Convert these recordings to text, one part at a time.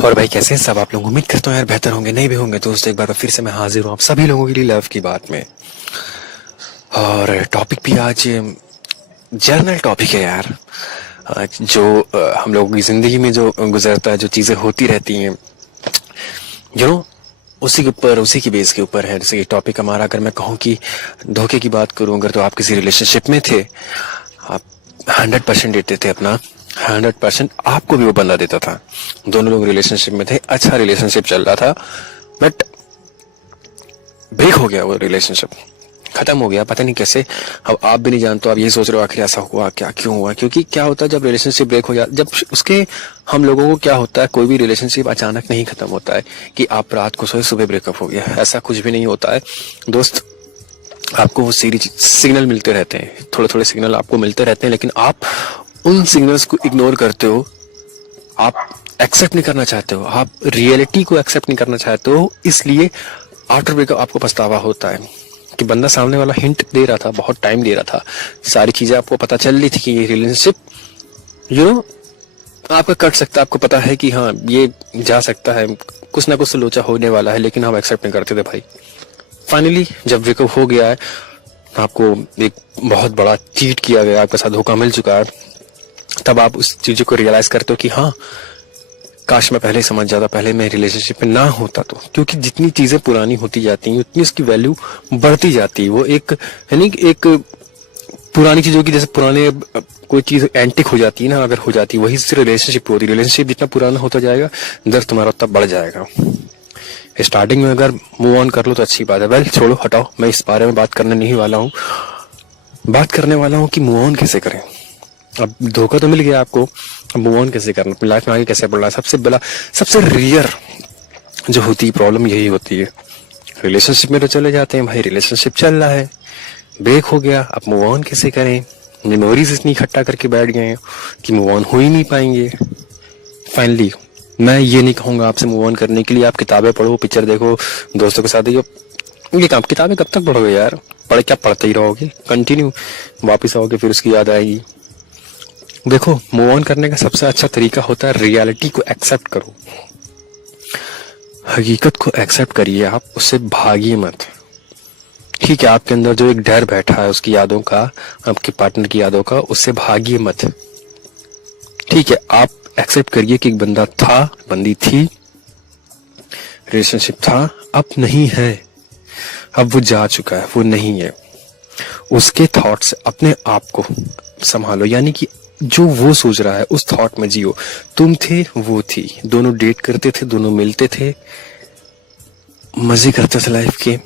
और भाई कैसे हैं सब आप लोग। उम्मीद करता हूँ यार बेहतर होंगे, नहीं भी होंगे तो दोस्तों एक बार फिर से मैं हाजिर हूँ आप सभी लोगों के लिए लव की बात में। और टॉपिक भी आज जर्नल टॉपिक है यार। जो हम लोगों की जिंदगी में जो गुजरता है, जो चीजें होती रहती हैं, यू नो, उसी के ऊपर, उसी की बेस के ऊपर है। जैसे कि टॉपिक हमारा, अगर मैं कहूँ कि धोखे की बात करूँ, अगर तो आप किसी रिलेशनशिप में थे, आप 100% देते थे अपना 100%, आपको भी वो बंदा देता था। दोनों लोग रिलेशनशिप में थे, अच्छा रिलेशनशिप चल रहा था, बट ब्रेक हो गया, वो रिलेशनशिप खत्म हो गया, पता नहीं कैसे। अब आप भी नहीं जानते, आप यही सोच रहे हो आखिर ऐसा हुआ क्या, क्यों हुआ। क्योंकि क्या होता है जब रिलेशनशिप ब्रेक हो जाता, जब उसके, हम लोगों को क्या होता है, कोई भी रिलेशनशिप अचानक नहीं खत्म होता है कि आप रात को सोए सुबह ब्रेकअप हो गया, ऐसा कुछ भी नहीं होता है दोस्त। आपको वो सीरीज सिग्नल मिलते रहते हैं, थोड़े थोड़े सिग्नल आपको मिलते रहते हैं, लेकिन आप उन सिग्नल्स को इग्नोर करते हो, आप एक्सेप्ट नहीं करना चाहते हो, आप रियलिटी को एक्सेप्ट नहीं करना चाहते हो। इसलिए आफ्टर ब्रेकअप आपको पछतावा होता है कि बंदा सामने वाला हिंट दे रहा था, बहुत टाइम दे रहा था, सारी चीजें आपको पता चल रही थी कि ये रिलेशनशिप आपका कट सकता है, आपको पता है कि हाँ ये जा सकता है, कुछ ना कुछ तो लोचा होने वाला है, लेकिन आप एक्सेप्ट नहीं करते थे भाई। फाइनली जब ब्रेकअप हो गया है, आपको एक बहुत बड़ा चीट किया गया, आपके साथ धोखा मिल चुका है, तब आप उस चीजों को रियलाइज करते हो कि हाँ काश मैं पहले समझ जाता, पहले मैं रिलेशनशिप में ना होता तो। क्योंकि जितनी चीजें पुरानी होती जाती हैं उतनी उसकी वैल्यू बढ़ती जाती है। वो एक, यानी एक पुरानी चीजों की, जैसे पुराने कोई चीज एंटिक हो जाती है ना, अगर हो जाती है, वही से रिलेशनशिप होती है। रिलेशनशिप जितना पुराना होता जाएगा, दर्द तुम्हारा उतना बढ़ जाएगा। स्टार्टिंग में अगर मूव ऑन कर लो तो अच्छी बात है। वेल छोड़ो, हटाओ, मैं इस बारे में बात करने नहीं वाला हूँ। बात करने वाला हूँ कि मूव ऑन कैसे करें। अब धोखा तो मिल गया आपको, अब मूव ऑन कैसे करना, अपनी लाइफ में आगे कैसे बढ़ना है। सबसे रियर जो होती है प्रॉब्लम यही होती है। रिलेशनशिप में तो चले जाते हैं भाई, रिलेशनशिप चल रहा है, ब्रेक हो गया, अब मूव ऑन कैसे करें। मेमोरीज इतनी इकट्ठा करके बैठ गए हैं कि मूव ऑन हो ही नहीं पाएंगे। फाइनली मैं ये नहीं कहूंगा आपसे मूव ऑन करने के लिए आप किताबें पढ़ो, पिक्चर देखो, दोस्तों के साथ ये काम। किताबें कब तक पढ़ोगे यार, पढ़ते ही रहोगे, कंटिन्यू वापिस आओगे फिर उसकी याद आएगी। देखो, मूव ऑन करने का सबसे अच्छा तरीका होता है रियलिटी को एक्सेप्ट करो, हकीकत को एक्सेप्ट करिए, आप उससे भागिए मत। ठीक है, आपके अंदर जो एक डर बैठा है उसकी यादों का, आपके पार्टनर की यादों का, उससे भागिए मत। ठीक है, आप एक्सेप्ट करिए कि एक बंदा था, बंदी थी, रिलेशनशिप था, अब नहीं है, अब वो जा चुका है, वो नहीं है। उसके थॉट से अपने आप को संभालो, यानी कि जो वो सोच रहा है उस थॉट में जियो। तुम थे, वो थी, दोनों डेट करते थे, दोनों मिलते थे, मजे करते थे लाइफ के।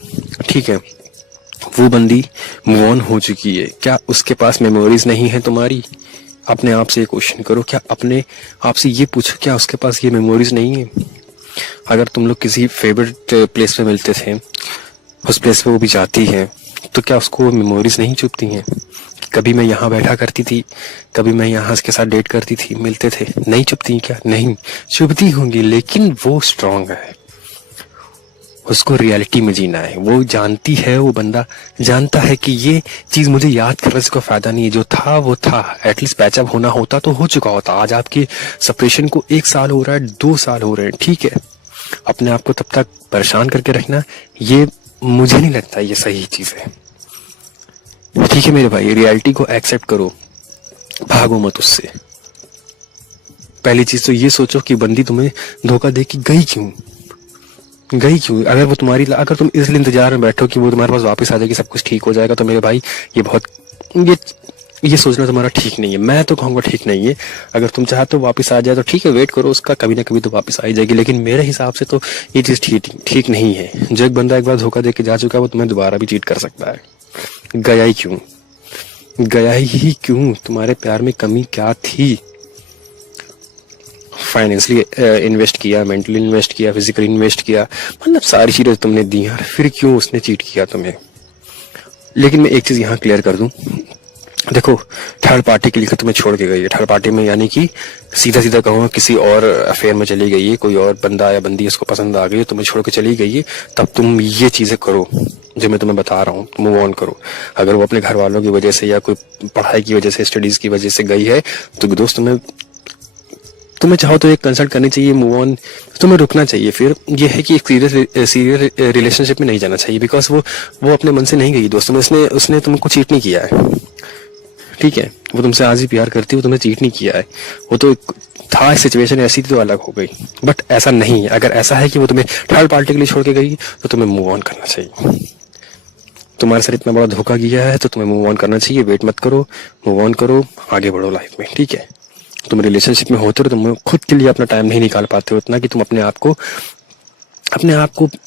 ठीक है, वो बंदी मूव ऑन हो चुकी है, क्या उसके पास मेमोरीज नहीं है तुम्हारी? अपने आप से ये क्वेश्चन करो, क्या अपने आप से ये पूछो, क्या उसके पास ये मेमोरीज नहीं है? अगर तुम लोग किसी फेवरेट प्लेस पे मिलते थे, उस प्लेस पे वो भी जाती है, तो क्या उसको मेमोरीज नहीं चुभती हैं? कभी मैं यहाँ बैठा करती थी, कभी मैं यहाँ इसके साथ डेट करती थी, मिलते थे, नहीं चुभती क्या? नहीं चुभती होंगी, लेकिन वो स्ट्रांग है, उसको रियलिटी में जीना है। वो जानती है, वो बंदा जानता है कि ये चीज मुझे याद करने से कोई फायदा नहीं है, जो था वो था। एटलीस्ट पैचअप होना होता तो हो चुका होता। आज आपके सेपरेशन को 1 साल हो रहा है, 2 साल हो रहे हैं, ठीक है, अपने आप को तब तक परेशान करके रखना, ये मुझे नहीं लगता ये सही चीज है। ठीक है मेरे भाई, रियलिटी को एक्सेप्ट करो, भागो मत उससे। पहली चीज तो ये सोचो कि बंदी तुम्हें धोखा दे कि गई क्यों। अगर वो तुम्हारी, अगर तुम इसलिए इंतजार में बैठो कि वो तुम्हारे पास वापस आ जाएगी, सब कुछ ठीक हो जाएगा, तो मेरे भाई ये सोचना तुम्हारा ठीक नहीं है। मैं तो कहूँगा ठीक नहीं है। अगर तुम चाहते हो वापस आ जाए तो ठीक है, वेट करो उसका, कभी ना कभी तो वापस आ ही जाएगी। लेकिन मेरे हिसाब से तो ये चीज ठीक नहीं है। जो एक बंदा एक बार धोखा दे के जा चुका है, वो तुम्हें दोबारा भी चीट कर सकता है। गया ही क्यों? तुम्हारे प्यार में कमी क्या थी? फाइनेंशियली इन्वेस्ट किया, मेंटली इन्वेस्ट किया, फिजिकली इन्वेस्ट किया, मतलब सारी चीजें तुमने दी यार, फिर क्यों उसने चीट किया तुम्हें? लेकिन मैं एक चीज यहाँ क्लियर कर दूं, देखो, थर्ड पार्टी के लिए तुम्हें छोड़ के गई है। थर्ड पार्टी में यानी कि सीधा कहूँगा किसी और अफेयर में चली गई है, कोई और बंदा या बंदी उसको पसंद आ गई है, तुम्हें छोड़ के चली गई है, तब तुम ये चीजें करो जो मैं तुम्हें बता रहा हूँ, मूव ऑन करो। अगर वो अपने घर वालों की वजह से या कोई पढ़ाई की वजह से, स्टडीज की वजह से गई है, तो दोस्त तुम्हें तुम्हें चाहो तो एक कंसल्ट करनी चाहिए, मूव ऑन, तुम्हें रुकना चाहिए। फिर ये है कि एक सीरियस रिलेशनशिप में नहीं जाना चाहिए, बिकॉज वो अपने मन से नहीं गई दोस्तों, उसने उसने तुमको चीट नहीं किया है, ठीक है। वो तुमसे आज ही प्यार करती है, वो तुमने चीट नहीं किया है। वो तो था सिचुएशन ऐसी थी तो अलग हो गई, बट ऐसा नहीं है। अगर ऐसा है कि वो तुम्हें थर्ड पार्टी के लिए छोड़ के गई तो तुम्हें मूव ऑन करना चाहिए। तुम्हारे साथ इतना बड़ा धोखा किया है तो तुम्हें मूव ऑन करना चाहिए। वेट मत करो, मूव ऑन करो, आगे बढ़ो लाइफ में, ठीक है। तुम रिलेशनशिप में होते हो, तुम खुद के लिए अपना टाइम नहीं निकाल पाते हो इतना कि तुम अपने आप को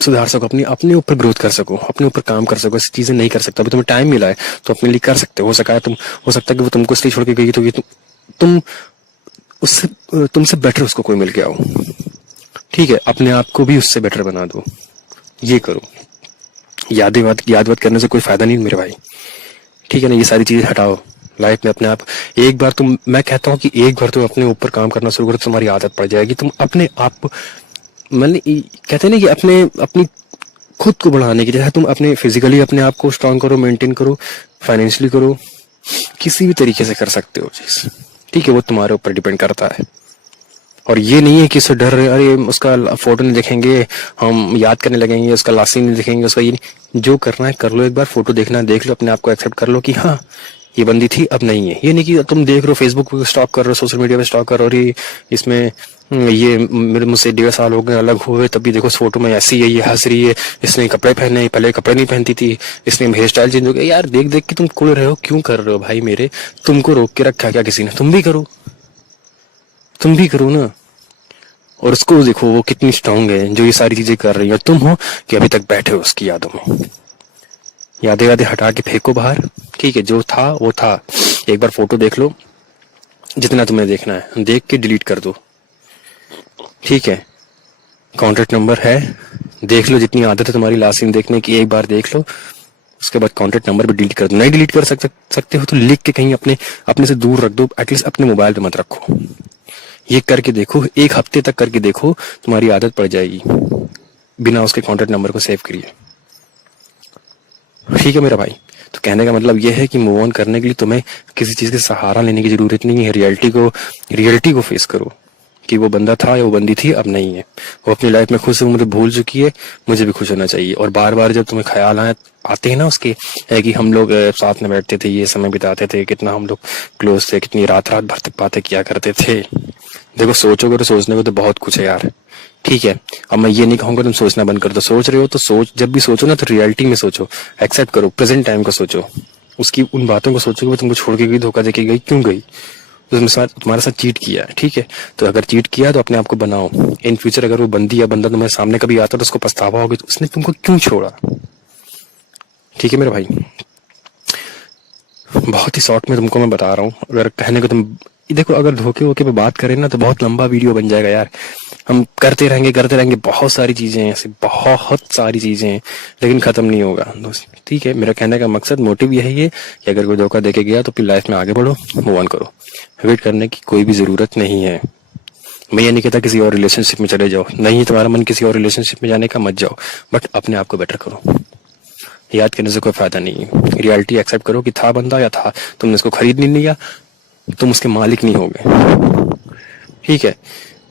सुधार सको, अपने ऊपर ग्रोथ कर सको, अपने ऊपर काम कर सको। ऐसी चीजें नहीं कर सकता। अभी तुम्हें टाइम मिला है तो अपने लिए कर सकते हो सका है। हो सकता है कि वो तुमको इसलिए छोड़ के गई तो ये तुम उससे तुमसे बेटर उसको कोई मिल गया हो, ठीक है। अपने आप को भी उससे बेटर बना दो, ये करो। याद करने से कोई फायदा नहीं मेरे भाई, ठीक है ना। ये सारी चीजें हटाओ लाइफ में अपने आप। एक बार मैं कहता हूँ कि एक बार तुम अपने ऊपर काम करना शुरू करो, तुम्हारी आदत पड़ जाएगी। तुम अपने आप, मैंने कहते हैं ना कि अपनी खुद को बढ़ाने की जैसे तुम अपने फिजिकली अपने आप को स्ट्रांग करो, मेंटेन करो, फाइनेंशियली करो, किसी भी तरीके से कर सकते हो चीज, ठीक है। वो तुम्हारे ऊपर डिपेंड करता है। और ये नहीं है कि उससे डर रहे, अरे उसका फोटो नहीं देखेंगे, हम याद करने लगेंगे, उसका लास्ट सीन नहीं देखेंगे, उसका ये नहीं। जो करना है कर लो, एक बार फोटो देखना है देख लो, अपने आप को एक्सेप्ट कर लो कि हाँ ये बंदी थी अब नहीं है। ये नहीं कि तुम देख रहे हो फेसबुक पे स्टॉक कर रहे हो, सोशल मीडिया पे स्टॉक कर रहे हो, इसमें ये मेरे मुझसे 1.5 साल हो गए अलग हुए, तब भी देखो इस फोटो में ऐसी है, ये हंस रही है, इसने कपड़े पहने, पहले कपड़े नहीं पहनती थी, इसने हेयर स्टाइल चेंज हो गया। यार देख देख के तुम कुड़ रहे हो, क्यों कर रहे हो भाई मेरे? तुमको रोक के रखा क्या किसी ने? तुम भी करो ना। और उसको देखो वो कितनी स्ट्रांग है जो ये सारी चीजें कर रही है, तुम हो कि अभी तक बैठे हो उसकी यादों में। यादें हटा के फेंको बाहर, ठीक है। जो था वो था। एक बार फोटो देख लो, जितना तुम्हें देखना है देख के डिलीट कर दो, ठीक है। कॉन्टेक्ट नंबर है, देख लो। जितनी आदत है तुम्हारी लास्ट सीन देखने की, एक बार देख लो, उसके बाद कॉन्टेक्ट नंबर भी डिलीट कर दो। नहीं डिलीट कर सकते हो तो लिख के कहीं अपने से दूर रख दो, एटलीस्ट अपने मोबाइल पे मत रखो। ये करके देखो, 1 हफ्ते तक करके देखो, तुम्हारी आदत पड़ जाएगी बिना उसके कॉन्टेक्ट नंबर को सेव करिए, ठीक है मेरा भाई। तो कहने का मतलब यह है कि मूव ऑन करने के लिए तुम्हें किसी चीज का सहारा लेने की जरूरत नहीं है। रियलिटी को फेस करो कि वो बंदा था या वो बंदी थी अब नहीं है। वो अपनी लाइफ में खुश है, मुझे भूल चुकी है, मुझे भी खुश होना चाहिए। और बार बार जब तुम्हें ख्याल आते हैं ना उसके, है कि हम लोग साथ में बैठते थे, ये समय बिताते थे, कितना हम लोग क्लोज थे, कितनी रात रात भर तक बातें किया करते थे। देखो सोचोगे तो सोचने को तो बहुत कुछ है यार, ठीक है। अब मैं ये नहीं कहूंगा तुम सोचना बंद कर दो। सोच रहे हो तो जब भी सोचो ना तो रियलिटी में सोचो, एक्सेप्ट करो, प्रेजेंट टाइम को सोचो, उसकी उन बातों को सोचो कि वो तुमको छोड़ के गई, धोखा देके गई, क्यों गई, तुम्हारे साथ चीट किया है, ठीक है। तो अगर चीट किया तो अपने आप को बनाओ। इन फ्यूचर अगर वो बंदी या बंदा तुम्हारे सामने कभी आता तो उसको पछतावा होगा तो उसने तुमको क्यों छोड़ा, ठीक है मेरा भाई। बहुत ही शॉर्ट में तुमको मैं बता रहा हूँ। अगर कहने को तुम देखो, अगर धोखे वोखे पे बात करें ना तो बहुत लंबा वीडियो बन जाएगा यार। हम करते रहेंगे, बहुत सारी चीजें हैं, ऐसी बहुत सारी चीजें हैं, लेकिन खत्म नहीं होगा दोस्त, ठीक है। मेरा कहने का मकसद, मोटिव यही है कि अगर कोई धोखा देके गया तो अपनी लाइफ में आगे बढ़ो, मूव ऑन करो। वेट करने की कोई भी जरूरत नहीं है। मैं ये नहीं कहता किसी और रिलेशनशिप में चले जाओ, नहीं तुम्हारा मन किसी और रिलेशनशिप में जाने का, मत जाओ, बट अपने आप को बेटर करो। याद करने से कोई फायदा नहीं है। रियलिटी एक्सेप्ट करो कि था बंदा या था, तुमने उसको खरीद नहीं लिया, तुम उसके मालिक नहीं हो गए, ठीक है।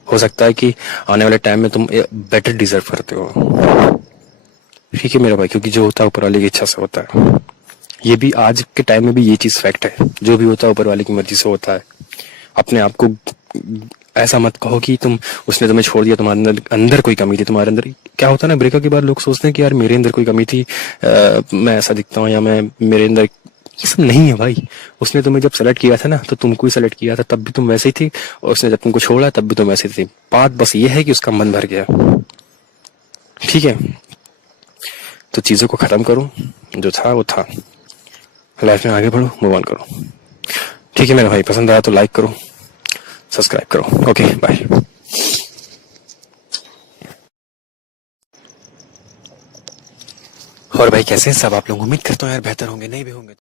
हो सकता है कि आने वाले टाइम में तुम बेटर डिजर्व करते हो, ठीक है मेरा भाई, क्योंकि जो होता है ऊपर वाले की इच्छा से होता है। ये भी आज के टाइम में भी ये चीज फैक्ट है, जो भी होता है ऊपर वाले की मर्जी से होता है। अपने आप को ऐसा मत कहो कि उसने तुम्हें छोड़ दिया, तुम्हारे अंदर कोई कमी थी। तुम्हारे अंदर क्या होता है ना, ब्रेकअप के बाद लोग सोचते हैं कि यार मेरे अंदर कोई कमी थी, मैं ऐसा दिखता हूँ, या मेरे अंदर, ये सब नहीं है भाई। उसने तुम्हें जब सेलेक्ट किया था ना तो तुमको ही सेलेक्ट किया था, तब भी तुम वैसे ही थी, और उसने जब तुमको छोड़ा तब भी तुम वैसे थी। बात बस ये है कि उसका मन भर गया, ठीक है। तो चीजों को खत्म करो, जो था वो था, लाइफ में आगे बढ़ो, मूव ऑन करो, ठीक है मेरा भाई। पसंद आया तो लाइक करो, सब्सक्राइब करो, ओके बाय। और भाई कैसे हैं सब आप लोग? उम्मीद करता हूँ यार बेहतर होंगे, नहीं भी होंगे।